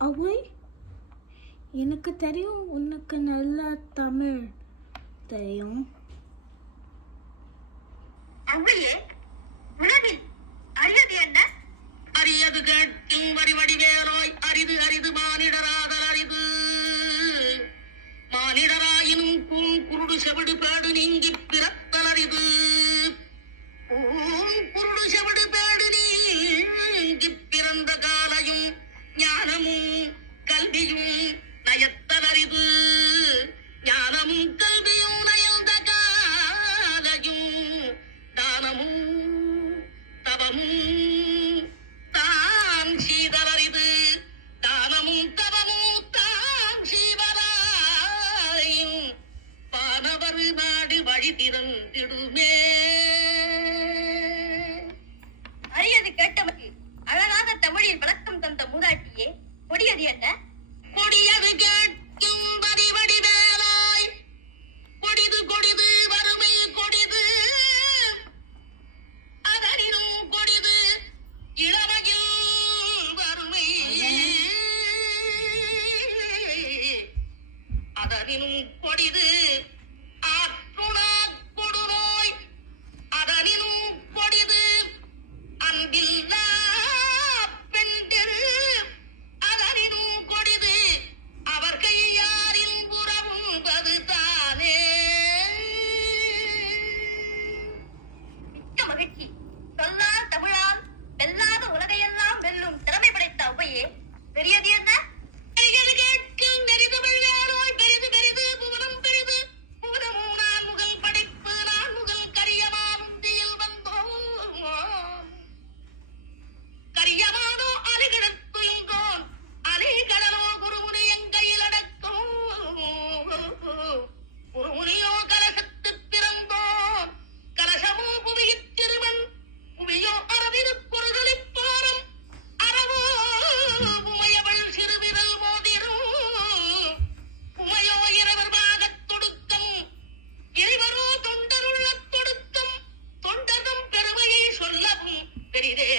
அவை எனக்கு தெரியும், உனக்கு நல்லா தமிழ் தெரியும். அவையே, உலகில் அரியது என்ன? அரியது கேட்கும் வடிவடிவேலோய், அரிது அரிது மானிடராதல் அரிது. மானிடராயினும் குருடு செவிடு பேடு நீங்கி பிறத்தல் அரிது. குருடு செவிடு பேடு நீங்கி பிறந்த காலையும் ஞானமும் கல்வியும் நயத்தல் அரிது. ஞானமும் கல்வியும் நயந்த காலையும் தானமும் தவமும் தான் சீதலரிது. தானமும் தவமும் தான் சீவராயும் பானவர் நாடு வழி திறந்திடுமே. அரியது கேட்டவருக்கு அழகான தமிழில் விளக்கம் தந்த மூதாட்டியே, கொடியது என்ன? கொடியது கேட்கும் வடிவடிவேலாய், கொடிது கொடிது வறுமை கொடிது. அதனினும் கொடிது இளமையில் வறுமை. அதனினும் கொடிது ஆற்றுணா கொடுநோய். அதனினும் கொடிது அன்பில்லா பெண்டிரு. அதனினும் கொடிது அவர் கையாரின் உறவும்பது தானே. மிக்க மகிழ்ச்சி. சொல்லால் தமிழால் வெல்லாத உலகையெல்லாம் வெல்லும் திறமை படைத்த அவ்வையே, பெரியது என்ன? அரியது கேட்கும் நெறிதமிழ் வேலோய், பெரிது பெரிது புவனம் பெரிது. புவனமும் நான் முகல் படைப்பு நான் முகல் கரியமானுந்தியில் வந்தோம். கரியமானோ அலைகடத்துயின்றோன், அலைகடலோ குருமுனி எங்கையில் அடக்கும். குருமுனியோ கலசத்துப் பிறந்தோன், கலசமோ புவியிற் திருவன். புவியோ அறவிருப்பொருளிப்பாரம், அறவோ உமையவள் சிறுவிரல் மோதிரும். உமையோ இரவர் பாகத் தொடுக்கம், இறைவரோ தொண்டருள்ளத் தொடுக்கம். தொண்டரும் பெருமையை சொல்லவும் பெரிதே.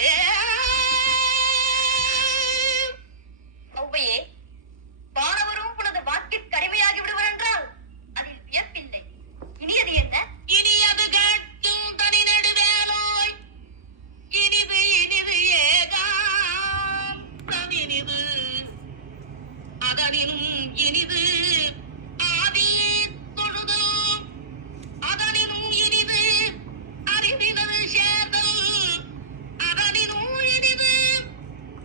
அவ்வையே, வானவரும் உனது வாக்கிற்கு அடிமையாகி விடுவர் என்றால் அதில் வியப்பில்லை. இனியது என்ன? இனியது கேட்கும் தனி நெடுவேலோய், இனிது இனிது ஏகாந்தமினிது. அதனினும் இனிது ஆதி தொழுதல். அதனினும் இனிது அறிவினது சேர்தல். அதனினும் இனிது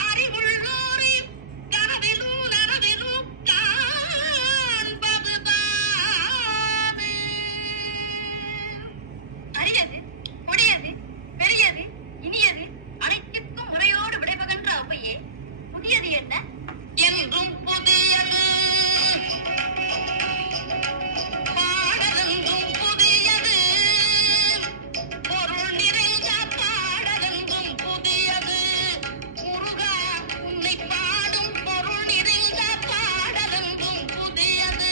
அறிவுள்ளோரை கனவிலும் நனவிலும் காண்பது தானே. அரியது, கொடியது, பெரியது, இனியது, அனைத்திற்கும் முறையோடு விடைபகன்ற அவ்வையே, புதியது என்ன? என்றும் புதியது பாடலென்றும் புதியது. பொருள் நிறைந்த பாடலென்றும் புதியது. முருகா உன்னை பாடும் பொருள் நிறைந்த பாடலென்றும் புதியது.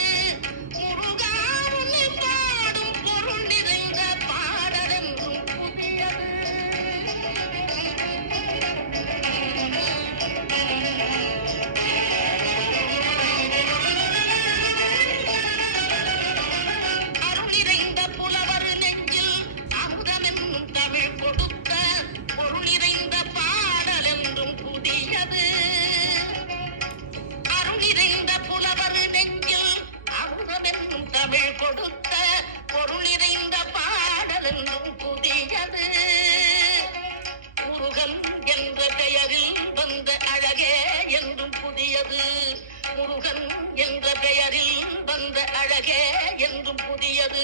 முருகா உன்னை பாடும் பொருள் நிறைந்த பாடலென்றும் புதியது. அருள் நிறைந்த புலவர் நெஞ்சில் அமுதமென்னும் தமிழ் கொடுத்த பொருள் நிறைந்த பாடல் என்றும் புதியது. அருள் நிறைந்த புலவர் நெஞ்சில் அமுதமென்னும் தமிழ் கொடுத்த பொருள் நிறைந்த பாடல் என்றும் புதியது. முருகன் என்ற பெயரில் வந்த அழகே என்றும் புதியது. முருகன் என்ற பெயரில் வந்த அழகே என்றும் புதியது.